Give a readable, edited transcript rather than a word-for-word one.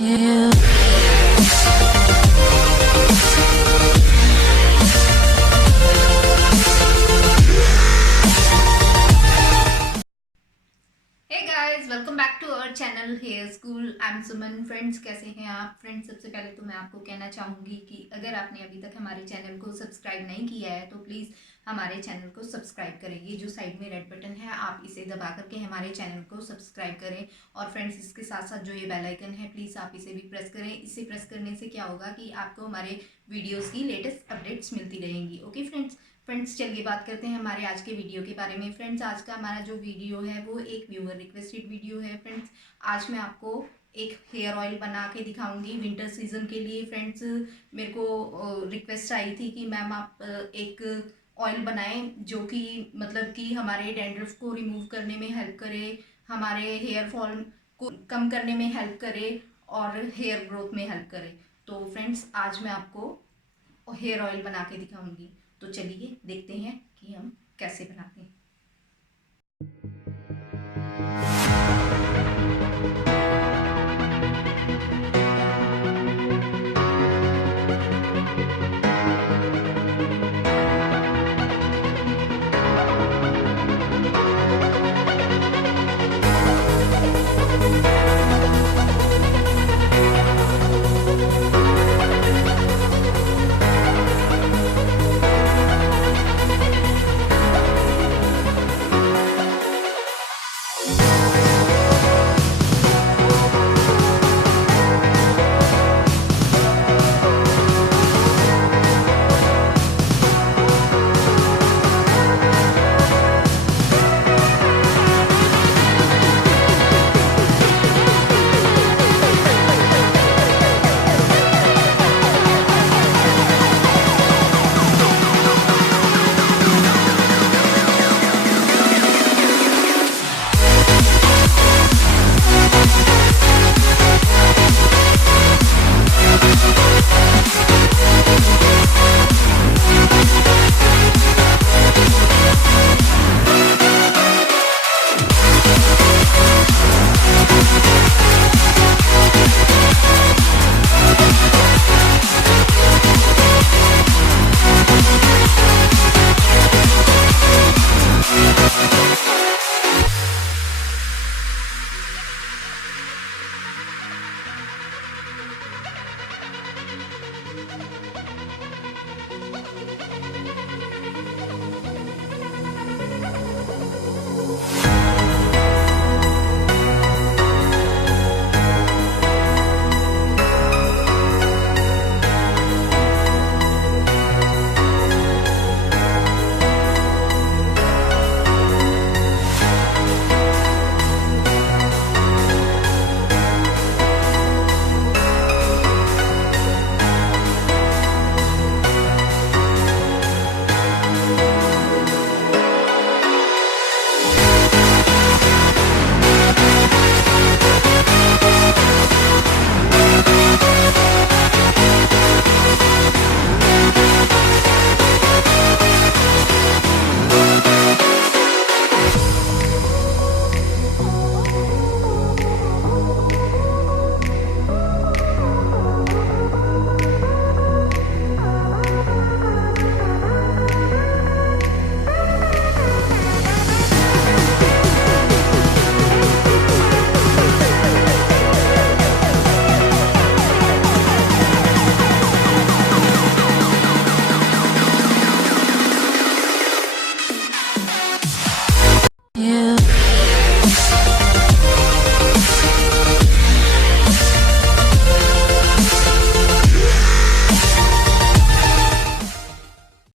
You. Hey guys, welcome back to our channel hair school. I am Suman. Friends, कैसे हैं आप? Friends, सबसे पहले तो मैं आपको कहना चाहूँगी कि अगर आपने अभी तक हमारे चैनल को सब्सक्राइब नहीं किया है तो प्लीज़ हमारे चैनल को सब्सक्राइब करें। ये जो साइड में रेड बटन है, आप इसे दबा करके हमारे चैनल को सब्सक्राइब करें। और फ्रेंड्स, इसके साथ साथ जो ये बेल आइकन है, प्लीज़ आप इसे भी प्रेस करें। इसे प्रेस करने से क्या होगा कि आपको हमारे वीडियोज़ की लेटेस्ट अपडेट्स मिलती रहेंगी। ओके फ्रेंड्स, चलिए बात करते हैं हमारे आज के वीडियो के बारे में। फ्रेंड्स, आज का हमारा जो वीडियो है वो एक व्यूअर रिक्वेस्टेड वीडियो है। फ्रेंड्स, आज मैं आपको एक हेयर ऑयल बना के दिखाऊंगी विंटर सीजन के लिए। फ्रेंड्स, मेरे को रिक्वेस्ट आई थी कि मैम आप एक ऑयल बनाएं जो कि मतलब कि हमारे डैंड्रफ को रिमूव करने में हेल्प करे, हमारे हेयर फॉल को कम करने में हेल्प करे और हेयर ग्रोथ में हेल्प करे। तो फ्रेंड्स, आज मैं आपको हेयर ऑयल बना के दिखाऊंगी। तो चलिए देखते हैं कि हम कैसे बनाते हैं।